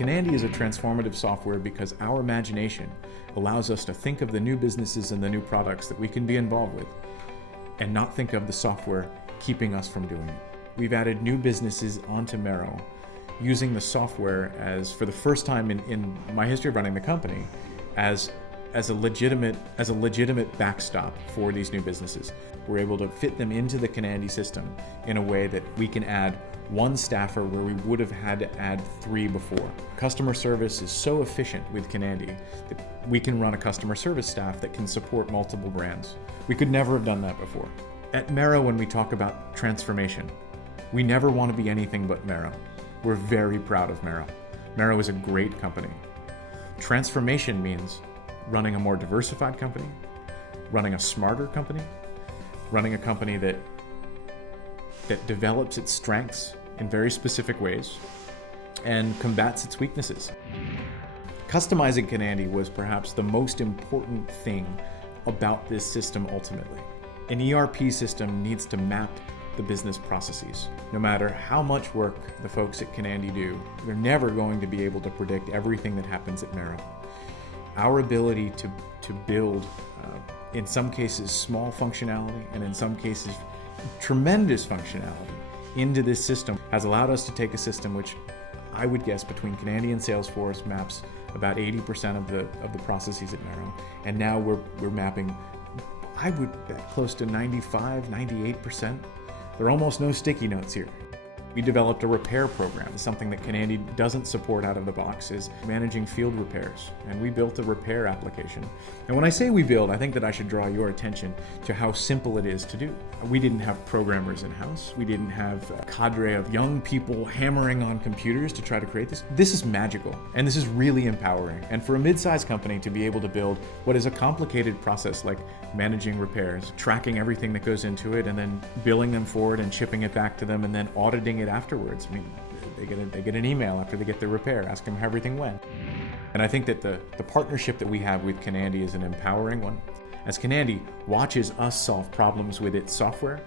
Kenandy is a transformative software because our imagination allows us to think of the new businesses and the new products that we can be involved with and not think of the software keeping us from doing it. We've added new businesses onto Merrow using the software as, for the first time in my history of running the company, as a legitimate backstop for these new businesses. We're able to fit them into the Kenandy system in a way that we can add one staffer where we would have had to add 3 before. Customer service is so efficient with Kenandy that we can run a customer service staff that can support multiple brands. We could never have done that before. At Merrow, when we talk about transformation, we never want to be anything but Merrow. We're very proud of Merrow. Merrow is a great company. Transformation means running a more diversified company, running a smarter company, running a company that develops its strengths in very specific ways and combats its weaknesses. Customizing Kenandy was perhaps the most important thing about this system ultimately. An ERP system needs to map the business processes. No matter how much work the folks at Kenandy do, they're never going to be able to predict everything that happens at Merrow. Our ability to build, in some cases, small functionality and in some cases, tremendous functionality into this system has allowed us to take a system which I would guess between Kenandy and Salesforce maps about 80% of the processes at Merrow. And now we're mapping, I would bet, close to 95, 98%. There are almost no sticky notes here. We developed a repair program. Something that Kenandy doesn't support out of the box is managing field repairs. And we built a repair application. And when I say we build, I think that I should draw your attention to how simple it is to do. We didn't have programmers in-house. We didn't have a cadre of young people hammering on computers to try to create this. This is magical, and this is really empowering. And for a mid-sized company to be able to build what is a complicated process like managing repairs, tracking everything that goes into it, and then billing them for it and shipping it back to them, and then auditing it afterwards. I mean, they get an email after they get their repair, asking how everything went. And I think that the partnership that we have with Kenandy is an empowering one. As Kenandy watches us solve problems with its software,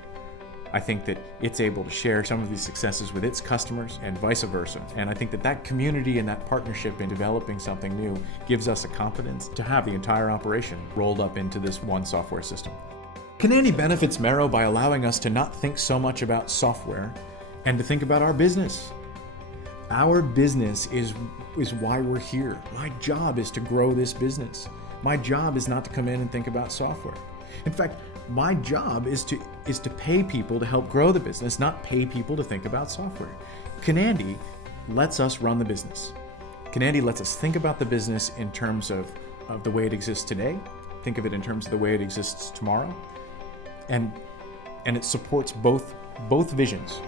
I think that it's able to share some of these successes with its customers and vice versa. And I think that community and that partnership in developing something new gives us a confidence to have the entire operation rolled up into this one software system. Kenandy benefits Merrow by allowing us to not think so much about software and to think about our business. Our business is why we're here. My job is to grow this business. My job is not to come in and think about software. In fact, my job is to pay people to help grow the business, not pay people to think about software. Kenandy lets us run the business. Kenandy lets us think about the business in terms of the way it exists today, think of it in terms of the way it exists tomorrow, and it supports both visions.